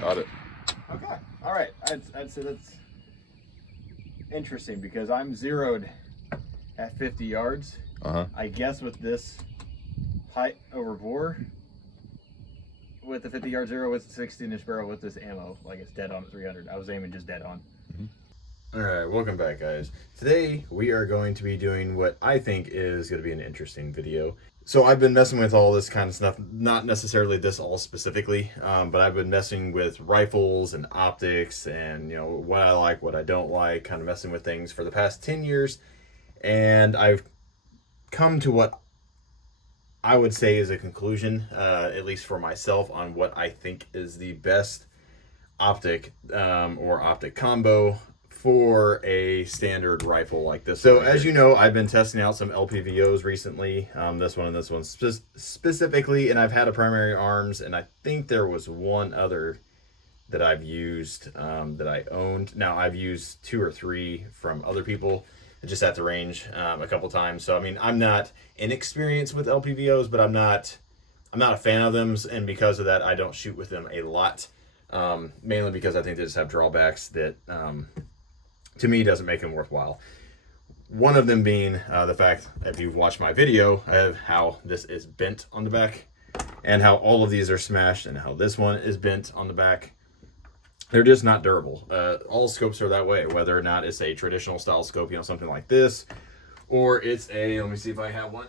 Got it. Okay. All right. I'd say that's interesting because I'm zeroed at 50 yards. I guess with this height over bore, with the 50-yard zero with the 16-inch barrel with this ammo, like it's dead on at 300. I was aiming just dead on. All right, welcome back, guys. Today we are going to be doing what I think is going to be an interesting video. So I've been messing with all this kind of stuff, not necessarily this all specifically, but I've been messing with rifles and optics and, you know, what I like, what I don't like, kind of messing with things for the past 10 years. And I've come to what I would say is a conclusion, at least for myself, on what I think is the best optic or optic combo for a standard rifle like this. So as you know, I've been testing out some LPVOs recently, this one and this one specifically, and I've had a primary arms, and I think there was one other that I've used that I owned. Now I've used 2 or 3 from other people just at the range a couple times. So I mean, I'm not inexperienced with LPVOs, but I'm not a fan of them, and because of that, I don't shoot with them a lot. Mainly because I think they just have drawbacks that to me doesn't make them worthwhile. One of them being the fact, if you've watched my video, of how this is bent on the back and how all of these are smashed and how this one is bent on the back. They're just not durable. All scopes are that way, whether or not it's a traditional style scope, you know, something like this, or it's a, let me see if I have one.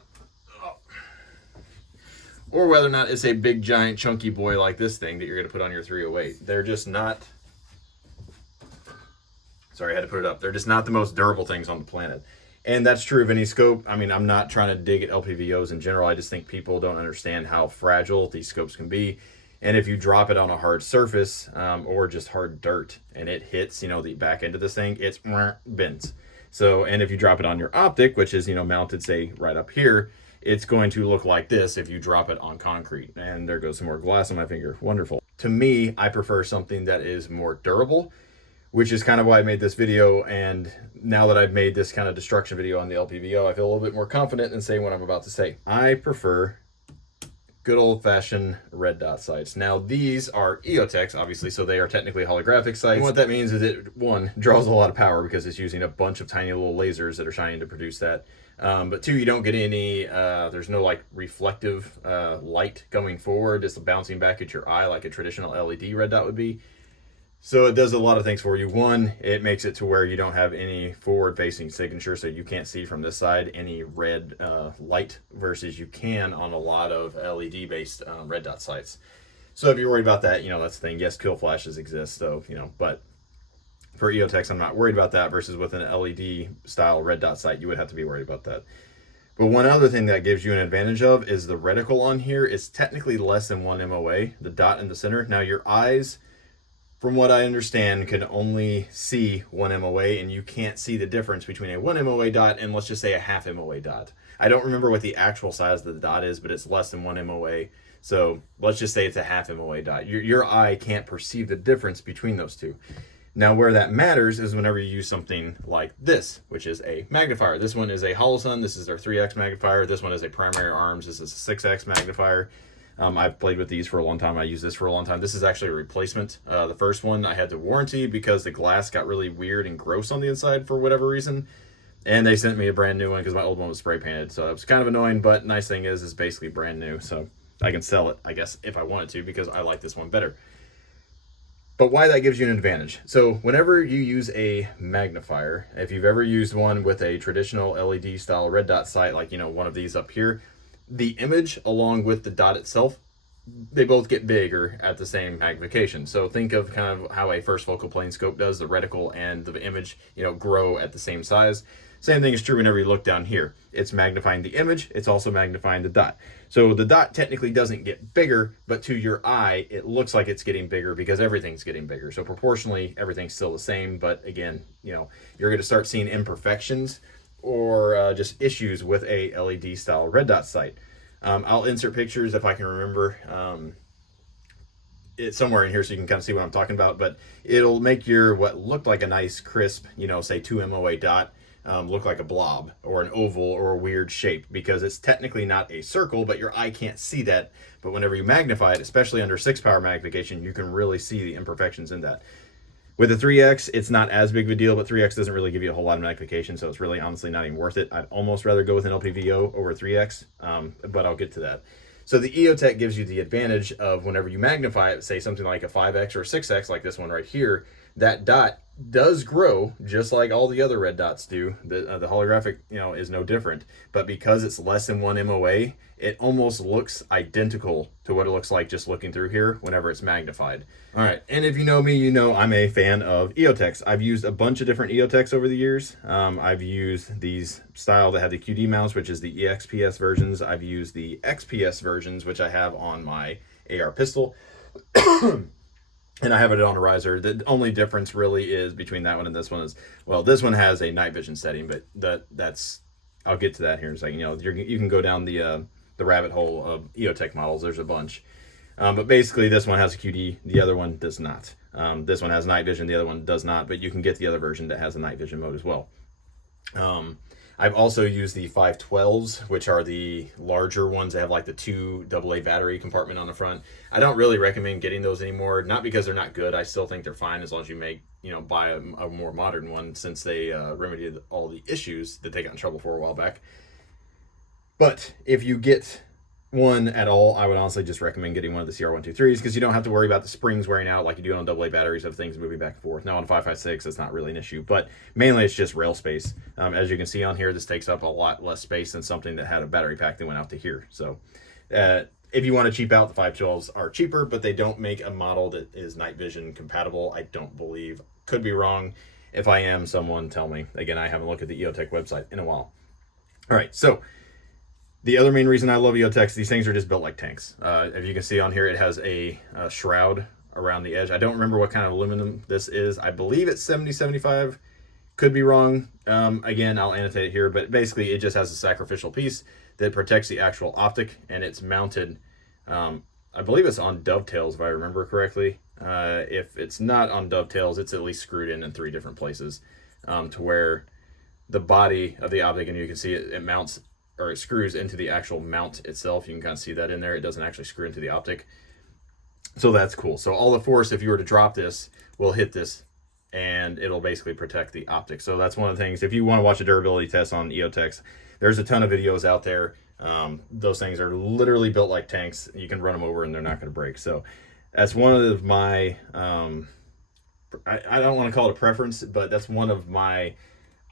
Or whether or not it's a big, giant, chunky boy like this thing that you're going to put on your 308. They're just not... Sorry, I had to put it up. They're just not the most durable things on the planet. And that's true of any scope. I mean, I'm not trying to dig at LPVOs in general. I just think people don't understand how fragile these scopes can be. And if you drop it on a hard surface or just hard dirt and it hits, you know, the back end of this thing, it's bends. So, and if you drop it on your optic, which is, you know, mounted, say, right up here, it's going to look like this if you drop it on concrete. And there goes some more glass on my finger. Wonderful. To me, I prefer something that is more durable, which is kind of why I made this video. And now that I've made this kind of destruction video on the LPVO, I feel a little bit more confident in saying what I'm about to say. I prefer good old-fashioned red dot sights. Now, these are Eotechs, obviously, so they are technically holographic sights. And what that means is it, one, draws a lot of power because it's using a bunch of tiny little lasers that are shining to produce that. But 2, you don't get any, there's no like reflective light going forward, just bouncing back at your eye like a traditional LED red dot would be. So it does a lot of things for you. 1, it makes it to where you don't have any forward-facing signature, so you can't see from this side any red light versus you can on a lot of LED-based red dot sights. So if you're worried about that, you know, that's the thing. Yes, kill flashes exist, so, you know, but for Eotechs, I'm not worried about that versus with an LED-style red dot sight, you would have to be worried about that. But one other thing that gives you an advantage of is the reticle on here is technically less than 1 MOA, the dot in the center. Now, your eyes, from what I understand, can only see 1 MOA, and you can't see the difference between a 1 MOA dot and let's just say a half MOA dot. I don't remember what the actual size of the dot is, but it's less than 1 MOA. So let's just say it's a half MOA dot. Your eye can't perceive the difference between those two. Now, where that matters is whenever you use something like this, which is a magnifier. This one is a Holosun. This is their 3X magnifier. This one is a primary arms. This is a 6X magnifier. I've played with these for a long time. I use this for a long time. This is actually a replacement. The first one I had to warranty because the glass got really weird and gross on the inside for whatever reason. And they sent me a brand new one because my old one was spray painted. So it was kind of annoying, but nice thing is it's basically brand new. So I can sell it, I guess, if I wanted to, because I like this one better. But why that gives you an advantage. So whenever you use a magnifier, if you've ever used one with a traditional LED style red dot sight, like, you know, one of these up here, the image along with the dot itself, they both get bigger at the same magnification. So think of kind of how a first focal plane scope does. The reticle and the image, you know, grow at the same size. Same thing is true whenever you look down here. It's magnifying the image. It's also magnifying the dot. So the dot technically doesn't get bigger, but to your eye, it looks like it's getting bigger because everything's getting bigger. So proportionally, everything's still the same. But again, you know, you're going to start seeing imperfections or just issues with a LED style red dot sight. I'll insert pictures if I can remember it somewhere in here so you can kind of see what I'm talking about, but it'll make your what looked like a nice crisp, you know, say 2 MOA dot look like a blob or an oval or a weird shape, because it's technically not a circle, but your eye can't see that. But whenever you magnify it, especially under 6-power magnification, you can really see the imperfections in that. With the 3X, it's not as big of a deal, but 3X doesn't really give you a whole lot of magnification, so it's really honestly not even worth it. I'd almost rather go with an LPVO over 3X, but I'll get to that. So the Eotech gives you the advantage of whenever you magnify it, say something like a 5X or a 6X, like this one right here, that dot does grow just like all the other red dots do. The holographic, is no different, but because it's less than 1 MOA, it almost looks identical to what it looks like just looking through here whenever it's magnified. All right, and if you know me, you know I'm a fan of Eotechs. I've used a bunch of different Eotechs over the years. I've used these style that have the QD mounts, which is the EXPS versions. I've used the XPS versions, which I have on my AR pistol. And I have it on a riser. The only difference really is between that one and this one is, well, this one has a night vision setting, but that's I'll get to that here in a second. You can go down the rabbit hole of Eotech models. There's a bunch, but basically this one has a QD, the other one does not. This one has night vision, the other one does not. But you can get the other version that has a night vision mode as well. I've also used the 512s, which are the larger ones that have like the 2 AA battery compartment on the front. I don't really recommend getting those anymore, not because they're not good. I still think they're fine as long as you buy a more modern one, since they remedied all the issues that they got in trouble for a while back. But if you get one at all, I would honestly just recommend getting one of the CR123s, because you don't have to worry about the springs wearing out like you do on AA batteries of things moving back and forth. Now on 5.56, it's not really an issue, but mainly it's just rail space. As you can see on here, this takes up a lot less space than something that had a battery pack that went out to here. So if you want to cheap out, the 512s are cheaper, but they don't make a model that is night vision compatible, I don't believe. Could be wrong. If I am, someone tell me. Again, I haven't looked at the Eotech website in a while. All right, so the other main reason I love Eotechs, these things are just built like tanks. If you can see on here, it has a shroud around the edge. I don't remember what kind of aluminum this is. I believe it's 70-75. Could be wrong. Again, I'll annotate it here, but basically it just has a sacrificial piece that protects the actual optic, and it's mounted, I believe it's on dovetails, if I remember correctly. If it's not on dovetails, it's at least screwed in 3 different places, to where the body of the optic, and you can see it mounts, or it screws into the actual mount itself. You can kind of see that in there. It doesn't actually screw into the optic. So that's cool. So all the force, if you were to drop this, will hit this, and it'll basically protect the optic. So that's one of the things. If you want to watch a durability test on Eotechs, there's a ton of videos out there. Those things are literally built like tanks. You can run them over and they're not going to break. So that's one of my, I don't want to call it a preference, but that's one of my,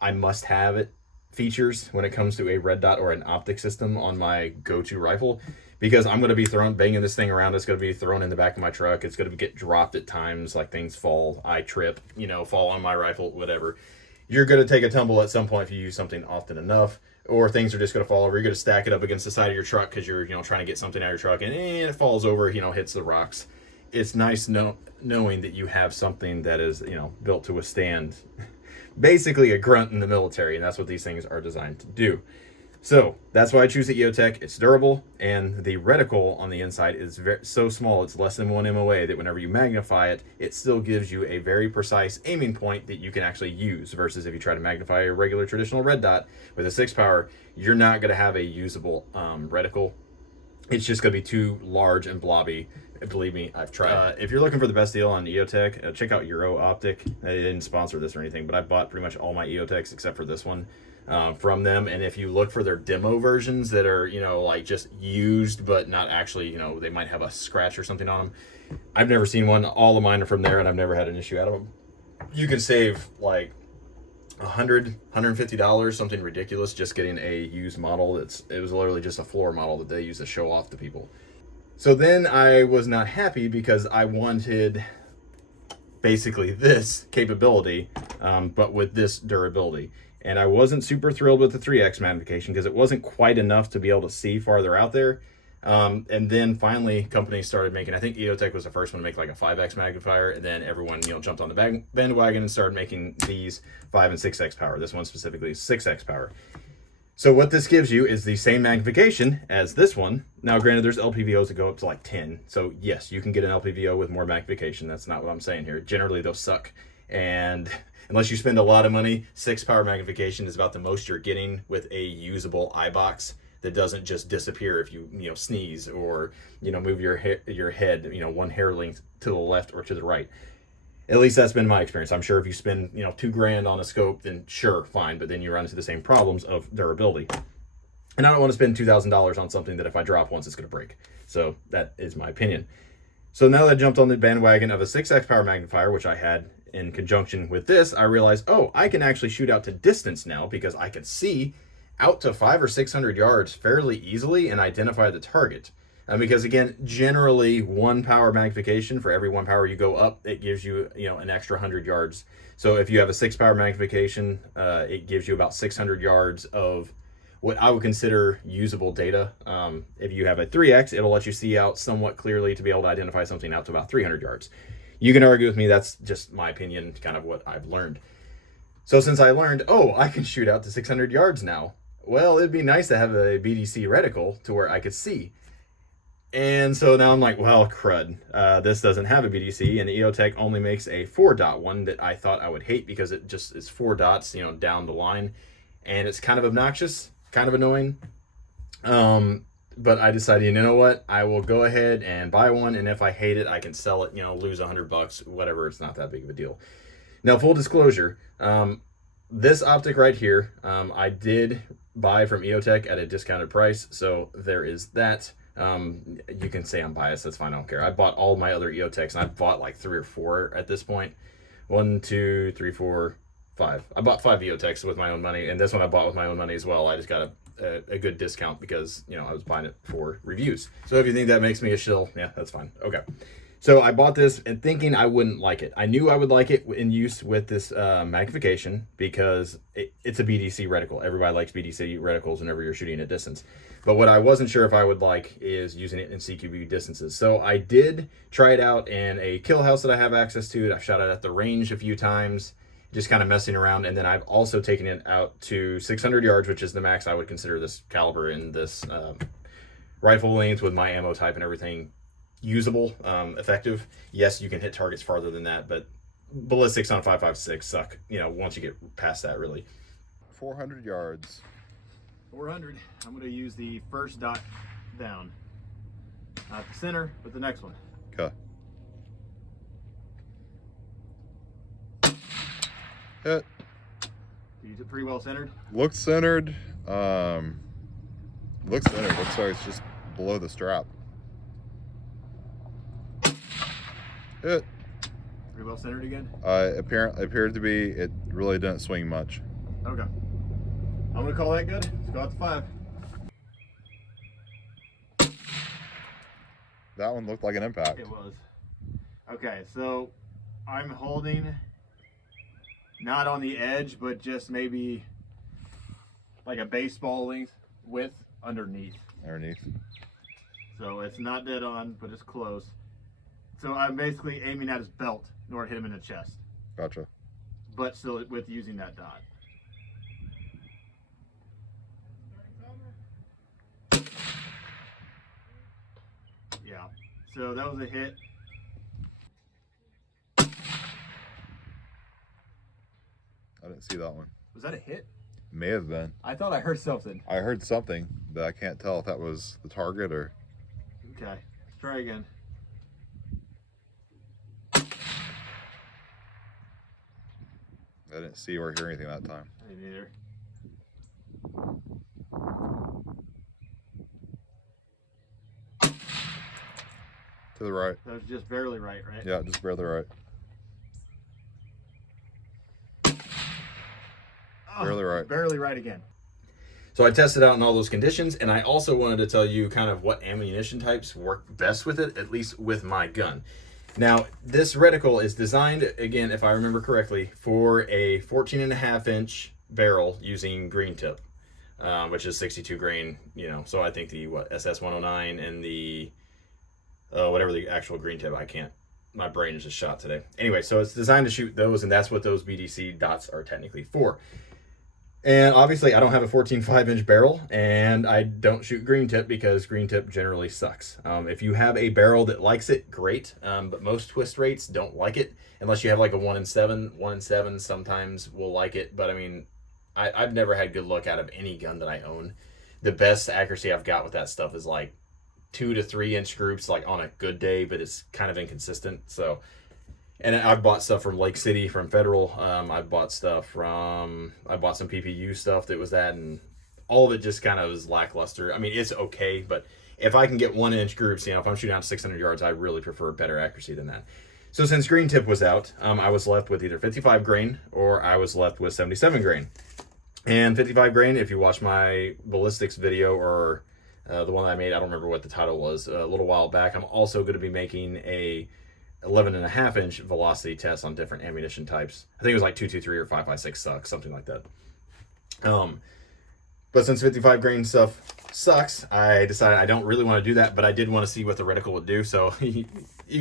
I must have it features when it comes to a red dot or an optic system on my go-to rifle, because I'm going to be banging this thing around. It's going to be thrown in the back of my truck. It's going to get dropped at times, like things fall, I trip, fall on my rifle, whatever. You're going to take a tumble at some point if you use something often enough, or things are just going to fall over. You're going to stack it up against the side of your truck because you're trying to get something out of your truck, and it falls over, hits the rocks. It's nice knowing that you have something that is built to withstand basically a grunt in the military, and that's what these things are designed to do. So that's why I choose the Eotech. It's durable, and the reticle on the inside is so small, it's less than 1 MOA, that whenever you magnify it, it still gives you a very precise aiming point that you can actually use, versus if you try to magnify a regular traditional red dot with a 6-power, you're not going to have a usable reticle. It's just going to be too large and blobby. Believe me, I've tried. If you're looking for the best deal on Eotech, check out Optic. They didn't sponsor this or anything, but I bought pretty much all my Eotechs except for this one from them. And if you look for their demo versions that are, like just used, but not actually, they might have a scratch or something on them. I've never seen one. All of mine are from there, and I've never had an issue out of them. You can save like $150, something ridiculous, just getting a used model. It was literally just a floor model that they use to show off to people. So then I was not happy because I wanted basically this capability, but with this durability. And I wasn't super thrilled with the 3X magnification because it wasn't quite enough to be able to see farther out there. And then finally companies started making, I think Eotech was the first one to make like a 5X magnifier, and then everyone jumped on the bandwagon and started making these 5 and 6X power. This one specifically is 6X power. So what this gives you is the same magnification as this one. Now, granted, there's LPVOs that go up to like 10. So yes, you can get an LPVO with more magnification. That's not what I'm saying here. Generally, they'll suck. And unless you spend a lot of money, 6 power magnification is about the most you're getting with a usable eye box that doesn't just disappear if you sneeze or move your head one hair length to the left or to the right. At least that's been my experience. I'm sure if you spend $2,000 on a scope, then sure, fine, but then you run into the same problems of durability. And I don't want to spend $2,000 on something that if I drop once, it's going to break. So that is my opinion. So now that I jumped on the bandwagon of a 6x power magnifier, which I had in conjunction with this, I realized, oh, I can actually shoot out to distance now because I can see out to 500 or 600 yards fairly easily and identify the target. Because again, generally 1 power magnification, for every 1 power you go up, it gives you, an extra 100 yards. So if you have a 6 power magnification, it gives you about 600 yards of what I would consider usable data. If you have a 3x, it'll let you see out somewhat clearly to be able to identify something out to about 300 yards. You can argue with me, that's just my opinion, kind of what I've learned. So since I learned, oh, I can shoot out to 600 yards now, well, it'd be nice to have a BDC reticle to where I could see. And so now I'm like, well, crud, this doesn't have a BDC, and Eotech only makes a 4-dot one that I thought I would hate because it just is 4 dots, down the line, and it's kind of obnoxious, kind of annoying. But I decided, you know what, I will go ahead and buy one, and if I hate it, I can sell it, lose $100, whatever. It's not that big of a deal. Now, full disclosure, this optic right here, I did buy from Eotech at a discounted price, so there is that. You can say I'm biased, that's fine, I don't care. I bought all my other Eotechs, and I've bought like 3 or 4 at this point. 1, 2, 3, 4, 5. I bought 5 Eotechs with my own money, and this one I bought with my own money as well. I just got a good discount because, I was buying it for reviews. So if you think that makes me a shill, yeah, that's fine. Okay. So I bought this and thinking I wouldn't like it. I knew I would like it in use with this magnification because it's a BDC reticle. Everybody likes BDC reticles whenever you're shooting at distance. But what I wasn't sure if I would like is using it in CQB distances. So I did try it out in a kill house that I have access to. I've shot it at the range a few times, just kind of messing around. And then I've also taken it out to 600 yards, which is the max I would consider this caliber in this rifle length with my ammo type and everything usable, effective. Yes, you can hit targets farther than that, but ballistics on 5.56 suck, once you get past that, really. 400 yards. 400. I'm going to use the first dot down. Not the center, but the next one. Okay. Hit. Is it pretty well centered? Looks centered. Looks centered. Looks like it's just below the strap. Hit. Pretty well centered again? Appeared to be. It really didn't swing much. Okay. I'm going to call that good. Let's go out to 5. That one looked like an impact. It was. Okay, so I'm holding not on the edge, but just maybe like a baseball length width underneath. Underneath. So it's not dead on, but it's close. So I'm basically aiming at his belt in order to hit him in the chest. Gotcha. But still with using that dot. Yeah, so that was a hit. I didn't see that one. Was that a hit? May have been. I thought I heard something. I heard something, but I can't tell if that was the target or... Okay, let's try again. I didn't see or hear anything that time. I didn't either. To the right. That was just barely right, right? Yeah, just barely right. Oh, Barely right. Barely right again. So I tested out in all those conditions, and I also wanted to tell you kind of what ammunition types work best with it, at least with my gun. Now, this reticle is designed, again, if I remember correctly, for a 14.5-inch barrel using green tip, which is 62 grain, so I think the, SS109 and the, whatever the actual green tip, my brain is just shot today. Anyway, so it's designed to shoot those, and that's what those BDC dots are technically for. And obviously I don't have a 14.5-inch barrel, and I don't shoot green tip because green tip generally sucks. If you have a barrel that likes it, great. But most twist rates don't like it unless you have like a 1 in 7. 1 in 7 sometimes will like it, but I mean, I've never had good luck out of any gun that I own. The best accuracy I've got with that stuff is like 2 to 3 inch groups, like on a good day, but it's kind of inconsistent. So, and I've bought stuff from Lake City, from Federal. I've bought stuff from, I bought some PPU stuff that was that, and all of it just kind of was lackluster. I mean, it's okay, but if I can get 1 inch groups, you know, if I'm shooting out 600 yards, I really prefer better accuracy than that. So since green tip was out, I was left with either 55 grain or I was left with 77 grain. And 55 grain, if you watch my ballistics video or the one that I made, I don't remember what the title was, a little while back, I'm also going to be making a 11.5-inch velocity test on different ammunition types. I think it was like 223 or 5.56 sucks, something like that. But since 55 grain stuff sucks, I decided I don't really want to do that, but I did want to see what the reticle would do. So you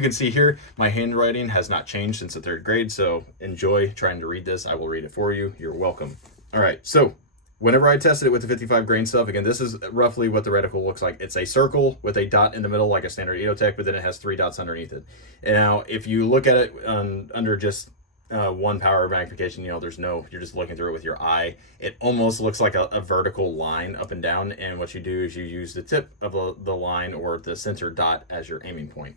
can see here, my handwriting has not changed since the 3rd grade. So enjoy trying to read this. I will read it for you. You're welcome. All right. So whenever I tested it with the 55 grain stuff, again, this is roughly what the reticle looks like. It's a circle with a dot in the middle, like a standard Eotech, but then it has 3 dots underneath it. And now if you look at it under just one power magnification, you know, you're just looking through it with your eye. It almost looks like a vertical line up and down. And what you do is you use the tip of the line or the center dot as your aiming point.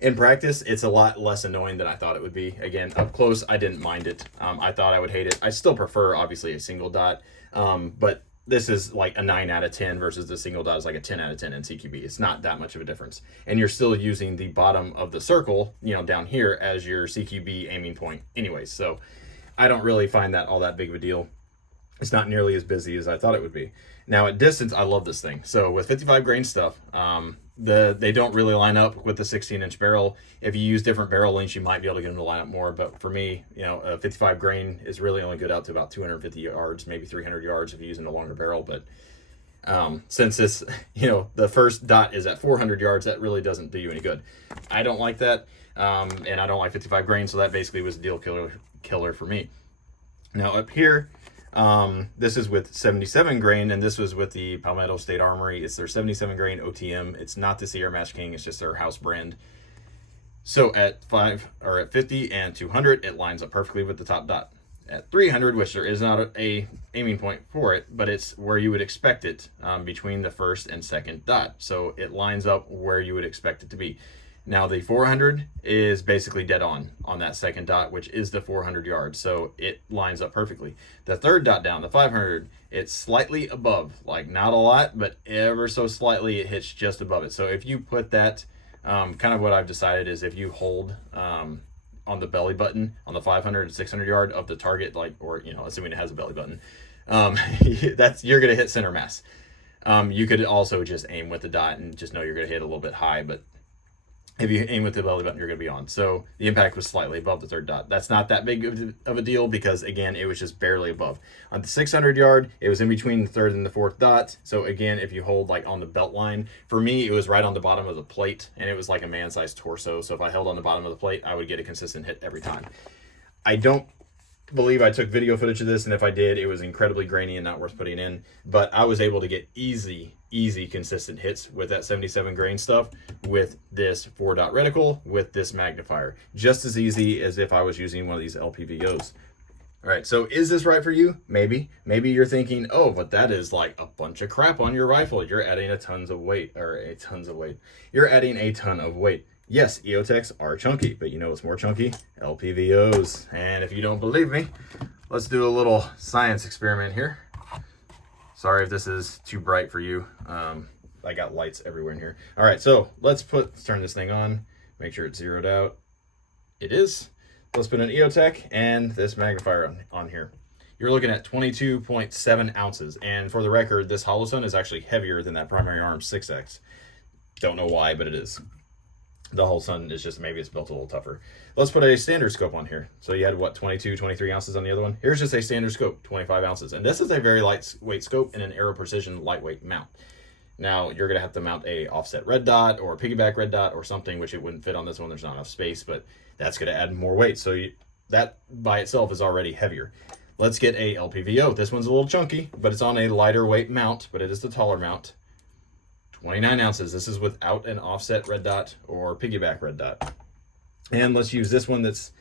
In practice, it's a lot less annoying than I thought it would be. Again, up close, I didn't mind it. I thought I would hate it. I still prefer, obviously, a single dot. But this is like a 9 out of 10 versus the single dot is like a 10 out of 10 in CQB. It's not that much of a difference. And you're still using the bottom of the circle, you know, down here as your CQB aiming point anyways. So I don't really find that all that big of a deal. It's not nearly as busy as I thought it would be. Now at distance, I love this thing. So with 55 grain stuff, they don't really line up with the 16-inch barrel. If you use different barrel lengths, you might be able to get them to line up more. But for me, you know, 55 grain is really only good out to about 250 yards, maybe 300 yards if you're using a longer barrel. But since this, you know, the first dot is at 400 yards, that really doesn't do you any good. I don't like that, and I don't like 55 grain, so that basically was a deal killer for me. Now up here, this is with 77 grain, and this was with the Palmetto State Armory. It's their 77 grain OTM. It's not the Sierra Match King, it's just their house brand. So at 50 and 200, it lines up perfectly with the top dot. At 300, which there is not a aiming point for it, but it's where you would expect it, between the first and second dot. So it lines up where you would expect it to be. Now the 400 is basically dead on that second dot, which is the 400 yards. So it lines up perfectly. The third dot down, the 500, it's slightly above, like not a lot, but ever so slightly it hits just above it. So if you put that, kind of what I've decided is if you hold on the belly button on the 500 and 600 yard of the target, like, or, you know, assuming it has a belly button, you're going to hit center mass. You could also just aim with the dot and just know you're going to hit a little bit high, but if you aim with the belly button, you're going to be on. So the impact was slightly above the third dot. That's not that big of a deal because, again, it was just barely above. On the 600 yard, it was in between the third and the fourth dot. So, again, if you hold like on the belt line, for me, it was right on the bottom of the plate, and it was like a man-sized torso. So if I held on the bottom of the plate, I would get a consistent hit every time. I don't believe I took video footage of this, and if I did, it was incredibly grainy and not worth putting in. But I was able to get easy consistent hits with that 77 grain stuff with this 4-dot reticle with this magnifier, just as easy as if I was using one of these LPVOs. All right, so is this right for you? Maybe you're thinking, oh, but that is like a bunch of crap on your rifle. You're adding tons of weight. You're adding a ton of weight. Yes, Eotechs are chunky, but you know what's more chunky? LPVOs. And if you don't believe me, let's do a little science experiment here. Sorry if this is too bright for you. I got lights everywhere in here. All right, so let's turn this thing on, make sure it's zeroed out. It is. Let's put an Eotech and this magnifier on here. You're looking at 22.7 ounces. And for the record, this Holosun is actually heavier than that Primary Arms 6X. Don't know why, but it is. The Holosun is just, maybe it's built a little tougher. Let's put a standard scope on here. So you had what, 22, 23 ounces on the other one? Here's just a standard scope, 25 ounces. And this is a very lightweight scope and an Aero Precision lightweight mount. Now you're gonna have to mount a offset red dot or a piggyback red dot or something, which it wouldn't fit on this one. There's not enough space, but that's gonna add more weight. So that by itself is already heavier. let's get a LPVO. This one's a little chunky, but it's on a lighter weight mount, but it is the taller mount. 29 ounces. This is without an offset red dot or piggyback red dot. And let's use this one that's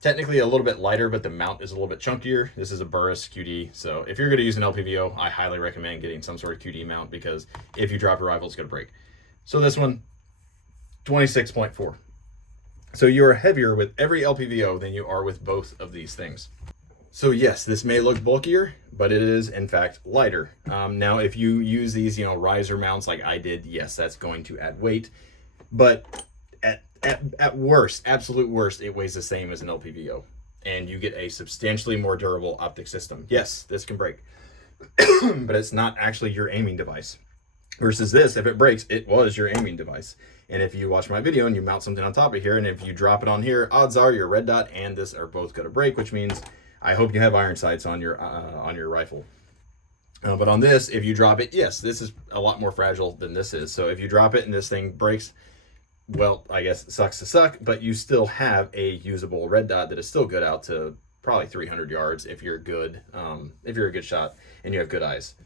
technically a little bit lighter, but the mount is a little bit chunkier. This is a Burris QD. So if you're going to use an LPVO, I highly recommend getting some sort of QD mount, because if you drop your rifle, it's going to break. So this one, 26.4. So you're heavier with every LPVO than you are with both of these things. So yes, this may look bulkier, but it is in fact lighter. Now, if you use these, riser mounts like I did, yes, that's going to add weight. But at worst, absolute worst, it weighs the same as an LPVO, and you get a substantially more durable optic system. Yes, this can break, but it's not actually your aiming device. Versus this, if it breaks, it was your aiming device. And if you watch my video and you mount something on top of here, and if you drop it on here, odds are your red dot and this are both going to break, which means I hope you have iron sights on your rifle. But on this, if you drop it, yes, this is a lot more fragile than this is. So if you drop it and this thing breaks, well, I guess it sucks to suck, but you still have a usable red dot that is still good out to probably 300 yards if you're good, if you're a good shot and you have good eyes.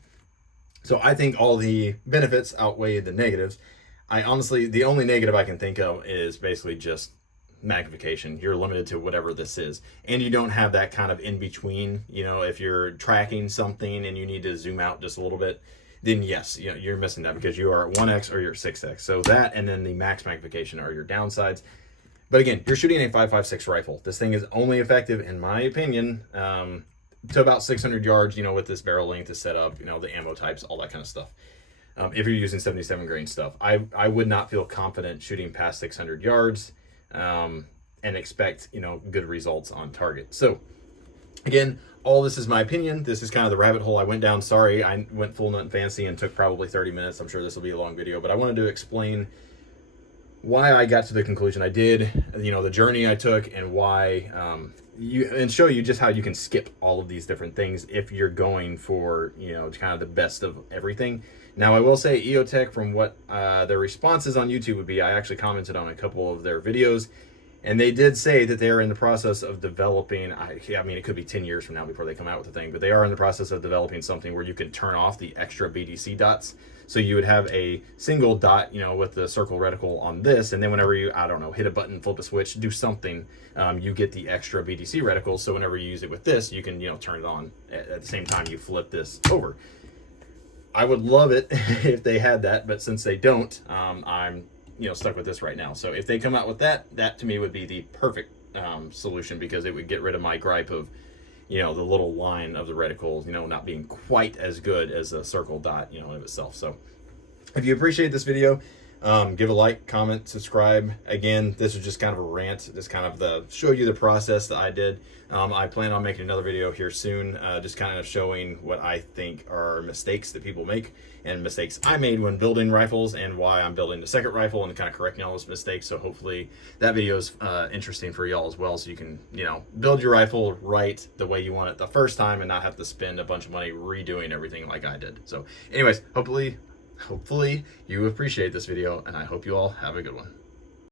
So I think all the benefits outweigh the negatives. I honestly, the only negative I can think of is basically just magnification. You're limited to whatever this is, and you don't have that kind of in between. If you're tracking something and you need to zoom out just a little bit, then yes, you're missing that, because you are at 1x or you're 6x. So that, and then the max magnification are your downsides. But again, you're shooting a 5.56 rifle. This thing is only effective, in my opinion, to about 600 yards, with this barrel length is set up, the ammo types, all that kind of stuff. If you're using 77 grain stuff, I would not feel confident shooting past 600 yards and expect, good results on target. So again, all this is my opinion. This is kind of the rabbit hole I went down. Sorry, I went full nut and fancy and took probably 30 minutes. I'm sure this will be a long video, but I wanted to explain why I got to the conclusion I did, the journey I took, and why, and show you just how you can skip all of these different things if you're going for, kind of the best of everything. Now, I will say Eotech, from what their responses on YouTube would be, I actually commented on a couple of their videos, and they did say that they're in the process of developing, I mean, it could be 10 years from now before they come out with the thing, but they are in the process of developing something where you can turn off the extra BDC dots. So you would have a single dot, with the circle reticle on this, and then whenever you, I don't know, hit a button, flip a switch, do something, you get the extra BDC reticle. So whenever you use it with this, you can, turn it on at the same time you flip this over. I would love it if they had that, but since they don't, I'm stuck with this right now. So if they come out with that, that to me would be the perfect solution, because it would get rid of my gripe of, the little line of the reticle, not being quite as good as a circle dot, in of itself. So if you appreciate this video, give a like, comment, subscribe. Again, this is just kind of a rant, just kind of show you the process that I did. I plan on making another video here soon, just kind of showing what I think are mistakes that people make and mistakes I made when building rifles, and why I'm building the second rifle, and kind of correcting all those mistakes. So hopefully that video is interesting for y'all as well, so you can, build your rifle right the way you want it the first time and not have to spend a bunch of money redoing everything like I did. So anyways, hopefully you appreciate this video, and I hope you all have a good one.